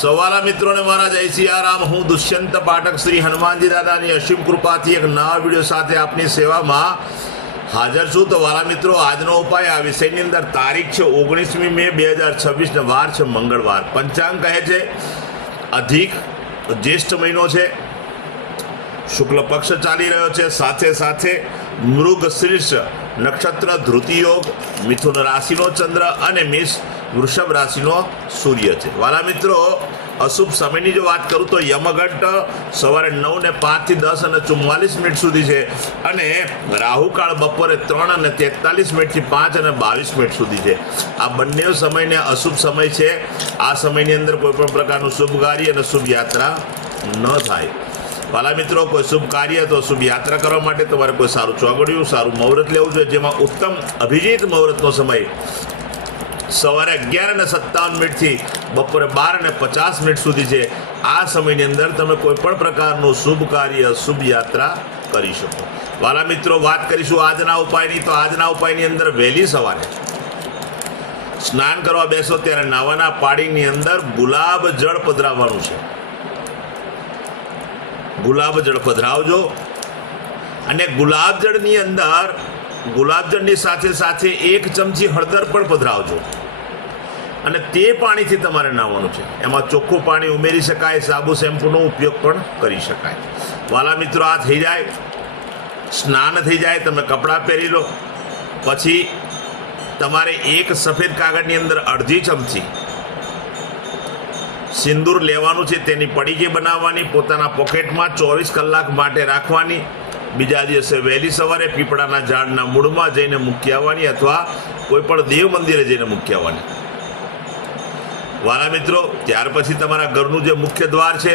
સવાલા મિત્રોને મારા જય સિયારામ। હું દુષ્યંત પાઠક શ્રી હનુમાનજી દાદાની અસીમ કૃપાથી એક નવા વિડીયો સાથે આપની સેવામાં હાજર છું। તો વાલા મિત્રો, આજનો ઉપાય આ વિષયની અંદર તારીખ છે 19મી મે 2026 વાર છે મંગળવાર। પંચાંગ કહે છે અધિક જ્યેષ્ઠ મહિનો છે, શુક્લ પક્ષ ચાલી રહ્યો છે, સાથે સાથે મૃગ શીર્ષ નક્ષત્ર ધૃતિ યોગ, મિથુન રાશિનો ચંદ્ર અને મેષ વૃષભ રાશિનો સૂર્ય છે। વાલા મિત્રો, અશુભ સમયની જો વાત કરું તો યમઘંટ સવારે 9:05 થી 10:44 સુધી છે અને રાહુકાળ બપોરે 3:43 થી 5:22 સુધી છે। આ બંને સમયને અશુભ સમય છે। આ સમયની અંદર કોઈ પણ પ્રકારનું શુભ કાર્ય અને શુભ યાત્રા ન થાય। વાલા મિત્રો, કોઈ શુભ કાર્ય તો શુભ યાત્રા કરવા માટે તમારે કોઈ સારું ચોગડિયું, સારું મુહૂર્ત લેવું જોઈએ, જેમાં ઉત્તમ અભિજીત મુહૂર્તનો સમય સવારે 11:57 થી બપોરે 12:50 સુધી છે। આ સમયની અંદર તમે કોઈ પણ પ્રકારનું શુભ કાર્ય, શુભ યાત્રા કરી શકો। વાલા મિત્રો, વાત કરીશું આજના ઉપાયની। તો આજના ઉપાયની અંદર વહેલી સવારે સ્નાન કરવા બેસો ત્યારે નાવાના પાણીની અંદર ગુલાબ જળ પધરાવવાનું છે। ગુલાબ જળ પધરાવજો અને ગુલાબ જળની અંદર ગુલાબજળની સાથે સાથે 1 ચમચી હળદર પણ પધરાવજો અને તે પાણીથી તમારે નાહવાનું છે। એમાં ચોખ્ખું પાણી ઉમેરી શકાય, સાબુ શેમ્પૂનો ઉપયોગ પણ કરી શકાય। વાલા મિત્રો, આ થઈ જાય, સ્નાન થઈ જાય, તમે કપડાં પહેરી લો, પછી તમારે એક સફેદ કાગળની અંદર 1/2 ચમચી સિંદૂર લેવાનું છે, તેની પડીકી બનાવવાની, પોતાના પોકેટમાં 24 કલાક માટે રાખવાની। બીજા દિવસે વહેલી સવારે પીપળાના ઝાડના મૂળમાં જઈને મૂકી આવવાની અથવા કોઈ પણ દેવ મંદિરે જઈને મૂકી આવવાની। વાલા મિત્રો, ત્યાર પછી તમારા ઘરનું જે મુખ્ય દ્વાર છે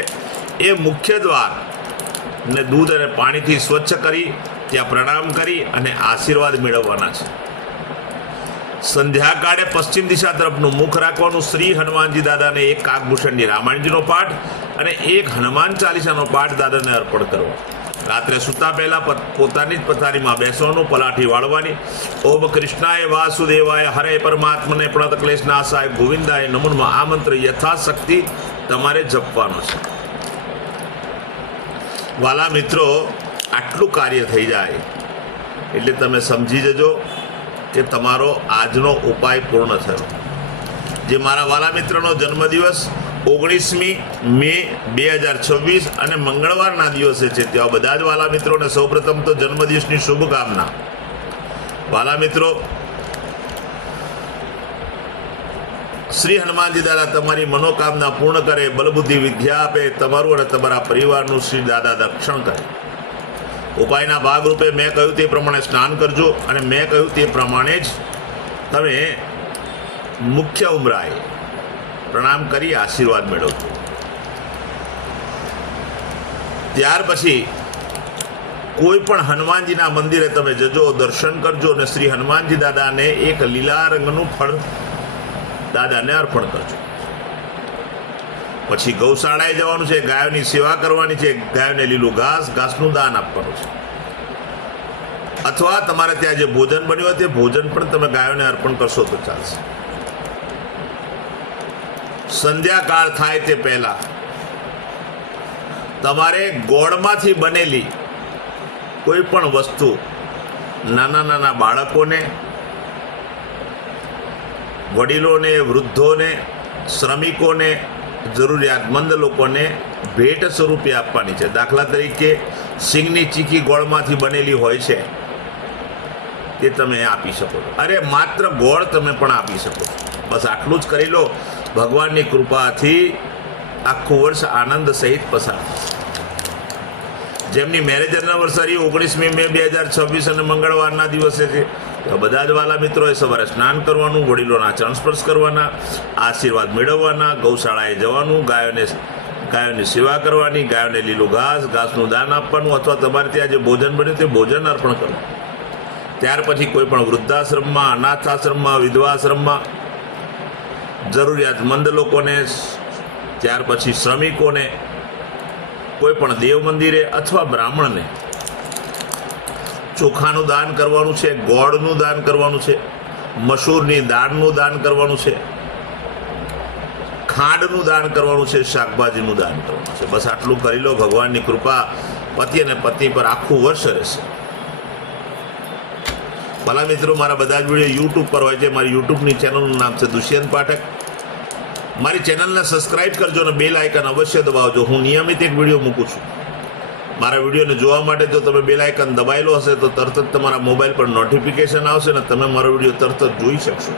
એ મુખ્ય દ્વારને દૂધ અને પાણીથી સ્વચ્છ કરી ત્યાં પ્રણામ કરી અને આશીર્વાદ મેળવવાના છે। સંધ્યાકાળે પશ્ચિમ દિશા તરફનું મુખ રાખવાનું। શ્રી હનુમાનજી દાદાને એક કાગભૂષણની રામાયણજીનો પાઠ અને એક હનુમાન ચાલીસાનો પાઠ દાદાને અર્પણ કરવો। રાત્રે સૂતા પહેલા પોતાની જ પથારીમાં બેસવાનું, પલાઠી વાળવાની। ઓમ કૃષ્ણાય વાસુદેવાય હરે પરમાત્મને પ્રણત ક્લેશનાશાય ગોવિંદાય નમો નમઃ આ મંત્ર યથાશક્તિ તમારે જપવાનો છે। વાલા મિત્રો, આટલું કાર્ય થઈ જાય એટલે તમે સમજી જજો કે તમારો આજનો ઉપાય પૂર્ણ થયો। જે મારા વાલા મિત્રનો જન્મદિવસ 19મી મે 2026 અને મંગળવારના દિવસે છે, ત્યાં બધા જ વાલા મિત્રોને સૌપ્રથમ તો જન્મદિવસની શુભકામના। વાલા મિત્રો, શ્રી હનુમાનજી દાદા તમારી મનોકામના પૂર્ણ કરે, બલબુદ્ધિ વિદ્યા આપે, તમારું અને તમારા પરિવારનું શ્રી દાદા રક્ષણ કરે। ઉપાયના ભાગરૂપે મેં કહ્યું તે પ્રમાણે સ્નાન કરજો અને મેં કહ્યું તે પ્રમાણે જ તમે મુખ્ય ઉમરાએ પ્રણામ કરી આશીર્વાદ મેળવજો। ત્યાર પછી કોઈ પણ હનુમાનજીના મંદિરે તમે જજો, દર્શન કરજો અને શ્રી હનુમાનજી દાદાને એક લીલા રંગનું ફળ દાદાને અર્પણ કરજો। પછી ગૌશાળાએ જવાનું છે, ગાયોની સેવા કરવાની છે, ગાયોને લીલું ઘાસનું દાન આપવાનું છે, અથવા તમારે ત્યાં જે ભોજન બન્યું હોય તે ભોજન પણ તમે ગાયોને અર્પણ કરશો તો ચાલશે। સંધ્યાકાળ થાય તે પહેલા તમારે ગોળમાંથી બનેલી કોઈ પણ વસ્તુ નાના નાના બાળકોને, વડીલોને, વૃદ્ધોને, શ્રમિકોને, જરૂરિયાતમંદ લોકોને ભેટ સ્વરૂપે આપવાની છે। દાખલા તરીકે સિંગની ચીકી ગોળમાંથી બનેલી હોય છે, તે તમે આપી શકો છો। અરે માત્ર ગોળ તમે પણ આપી શકો છો। બસ આટલું જ કરી લો, ભગવાનની કૃપાથી આખું વર્ષ આનંદ સહિત પસાર થશે। જેમની મેરેજ એનિવર્સરી 19મી મે 2026 અને મંગળવારના દિવસે છે, તો બધા જ વાલા મિત્રોએ સવારે સ્નાન કરવાનું, વડીલોના ચરણ સ્પર્શ કરવાના, આશીર્વાદ મેળવવાના, ગૌશાળાએ જવાનું, ગાયોની સેવા કરવાની, ગાયોને લીલું ઘાસનું દાન આપવાનું, અથવા તમારે ત્યાં જે ભોજન બન્યું તે ભોજન અર્પણ કરવાનું। ત્યાર પછી કોઈ પણ વૃદ્ધાશ્રમમાં, અનાથાશ્રમમાં, વિધવાશ્રમમાં જરૂરિયાતમંદ લોકોને, ત્યાર પછી શ્રમિકોને, કોઈ પણ દેવ મંદિરે અથવા બ્રાહ્મણને ચોખાનું દાન કરવાનું છે, ગોળનું દાન કરવાનું છે, મસૂરની દાળનું દાન કરવાનું છે, ખાંડનું દાન કરવાનું છે, શાકભાજીનું દાન કરવાનું છે. બસ આટલું કરી લો. ભગવાનની કૃપા પતિ અને પત્ની પર આખું વર્ષ રહેશે. ભલા મિત્રો, મારા બધા જ વિડીયો યુટ્યુબ પર હોય છે. મારી યુટ્યુબની ચેનલનું નામ છે દુષ્યંત પાઠક. મારી ચેનલને સબસ્ક્રાઇબ કરજો અને બેલ આઇકન અવશ્ય દબાવજો. હું નિયમિત એક વિડીયો મૂકું છું. મારા વિડીયોને જોવા માટે જો તમે બેલ આઇકન દબાયેલો હશે તો તરત જ તમારા મોબાઈલ પર નોટિફિકેશન આવશે અને તમે મારો વિડીયો તરત જ જોઈ શકશો.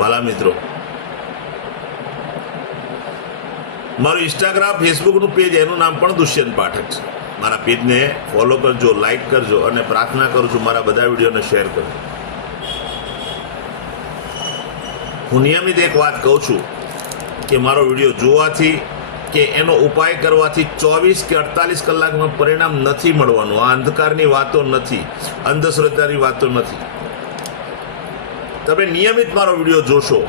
વાલા મિત્રો, મારું ઇન્સ્ટાગ્રામ ફેસબુકનું પેજ એનું નામ પણ દુષ્યંત પાઠક છે. મારા પેજને ફોલો કરજો, લાઈક કરજો અને પ્રાર્થના કરું છું મારા બધા વિડીયોને શેર કરજો. હું નિયમિત એક વાત કહું છું કે મારો વિડીયો જોવાથી કે એનો ઉપાય કરવાથી 24 કે 48 કલાકમાં પરિણામ નથી મળવાનું. આ અંધકારની વાતો નથી, અંધશ્રદ્ધાની વાતો નથી. તમે નિયમિત મારો વિડીયો જોશો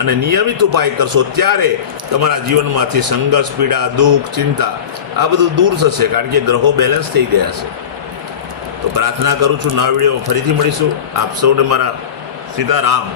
અને નિયમિત ઉપાય કરશો ત્યારે તમારા જીવનમાંથી સંઘર્ષ, પીડા, દુઃખ, ચિંતા આ બધું દૂર થશે, કારણ કે ગ્રહો બેલેન્સ થઈ ગયા છે. તો પ્રાર્થના કરું છું નવા વિડીયોમાં ફરીથી મળીશું. આપ સૌને મારા સીતારામ.